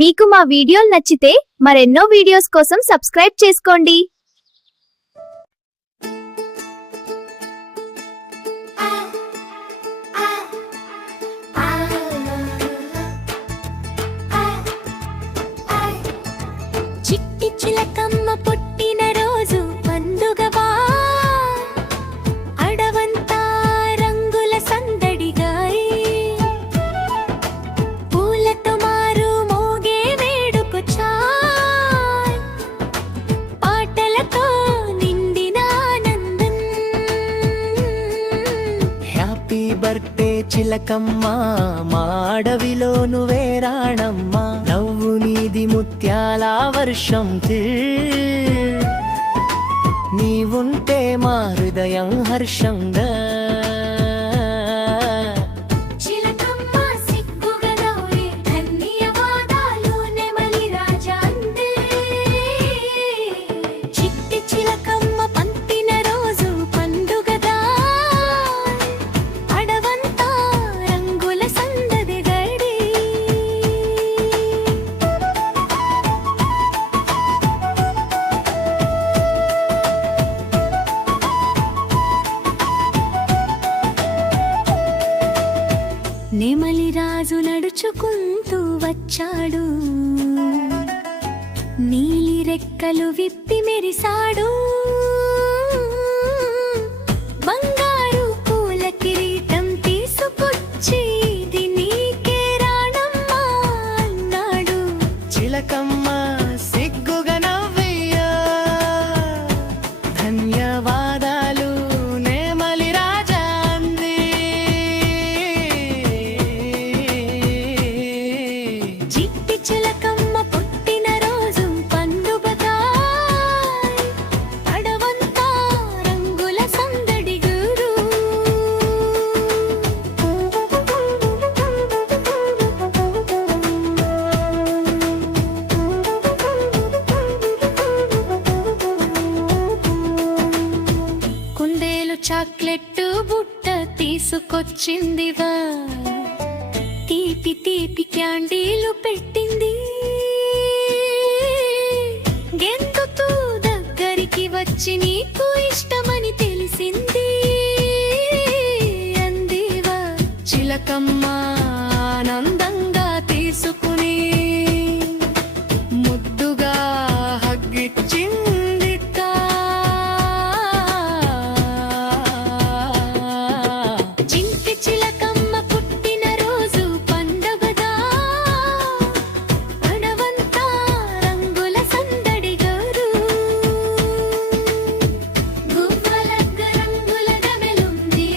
మీకు మా వీడియోలు నచ్చితే మరెన్నో వీడియోస్ కోసం సబ్స్క్రైబ్ చేసుకోండి. చిట్టి చిలకమ్మ పుట్టిన రోజు పండుగవా, అడవంతా రంగుల సందడిగాయి, పూలతో మారు మోగే వేడుకొచ్చాయ్, పాటలతో నిండిన ఆనందం. హ్యాపీ బర్త్డే చిలకమ్మ, మా అడవిలో నువ్వే రాణమ్మ, నవ్వు నీది ముత్యాల వర్షం, నీవుంటే మా హృదయం హర్షంగా. చిలకమ్మ సిగ్గుగా నవ్వే ధన్యవాదాలు నెమలి రాజా అందే. చిట్టి చిలకమ్మ పంపిన రోజు పండుగదా, అడవంతా రంగుల సందడి గడి. నెమలి రాజు నడుచుకుంటూ వచ్చాడు, నీలి రెక్కలు విప్పి మెరిసాడు, బంగారు పూల కిరీటం తీసుకొచ్చి ఇది నీకే రాణమ్మా అన్నాడు. చిలకమ్మ సిగ్గుగా నవ్వయ్యా, ధన్యవాదాలు నెమలి రాజా అంది. చిట్టి చిలకమ్మ పుట్టిన రోజు పండుగగా, అడవంతా రంగుల సందడి గురు. కుందేలు చాక్లెట్ బుట్ట తీసుకొచ్చిందివా, తీపి తీపి క్యాండీలు పెట్టింది, గెంతుతూ దగ్గరికి వచ్చి నీకు ఇష్టమని తెలిసింది అందివా. చిలకమ్మ ఆనందంగా తీసుకుని ముద్దుగా హగ్గిచ్చింది. చింటి చిలకమ్మ పుట్టిన రోజు పండుగదా, అడవంతా రంగుల సందడి గోరు. గువ్వలగ్గ రంగుల గమెలుంది,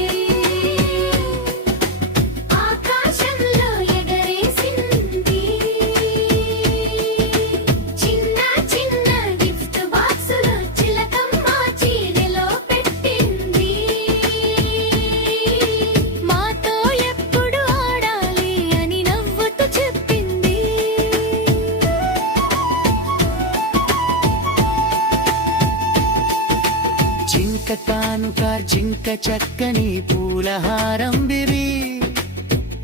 ఆకాశంలో ఎగరేసింది, చిన్న చిన్న గిఫ్ట్ బాక్సులు చిలకమ్మ చీరెలో పెట్టింది, మాతో ఎప్పుడు ఆడాలి అని నవ్వుతూ చెప్పింది. జింక కానుక జింక చక్కని పూలహారం బిరి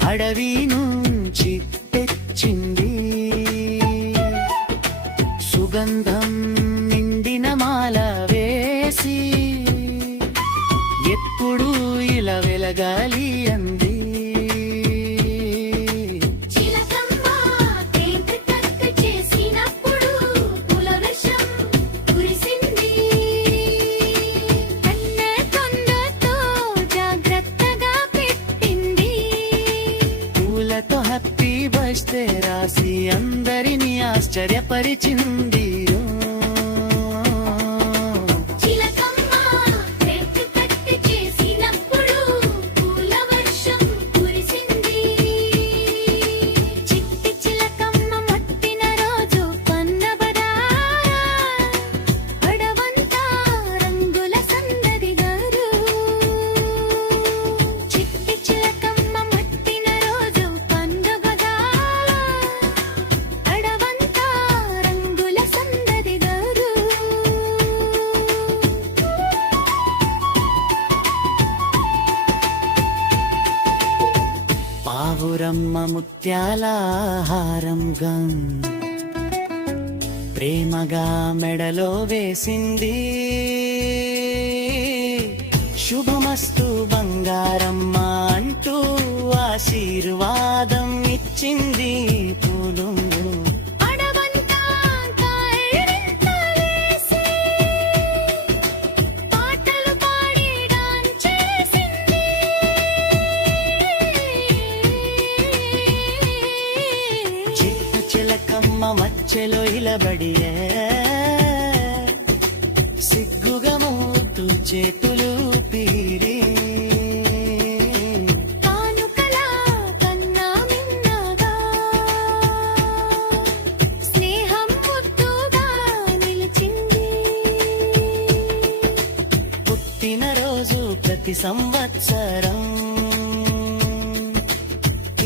అడవి నుంచి తెచ్చింది, సుగంధం నిండిన మాల వేసి ఎప్పుడు ఇలా వెలగాలి అంది. చిలకమ్మ కేక్ కట్ చేసినప్పుడు పులవర్షం కురిసింది, కన్న కొండతో జాగ్రత్తగా పెట్టింది, పూలతో హ్యాపీ బర్త్డే రాసి అందరినీ ఆశ్చర్యపరిచింది. చిలకమ్మ కేక్ కట్ చేసినప్పుడు పులవర్షం కురిసింది, చిట్టి చిలకమ్మ పుట్టిన రోజు పండుగదా, అడవంతా రంగుల సందడి గారు. చిట్టి చిలకమ్మ పుట్టిన రోజు పండుగదా, అడవంతా రంగుల సందడి ముత్యాల హారంగా ప్రేమగా మెడలో వేసింది. శుభమస్తు బంగారమ్మ అంటూ ఆశీర్వాదం ఇచ్చింది పూలు. అడవంతా కాయలింతలేసి పాటలు పాడి డాన్స్ చేసింది. చిట్ట చిలకమ్మ మధ్యలో ఇలబడియే సిగ్గుగా మూతు చేతులు పీరి. కానుకల కన్నా మిన్నగా స్నేహం ముద్దుగా నిలిచింది. పుట్టినరోజు ప్రతి సంవత్సరం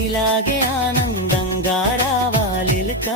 ఇలాగే ఆనందంగా రావాలిక.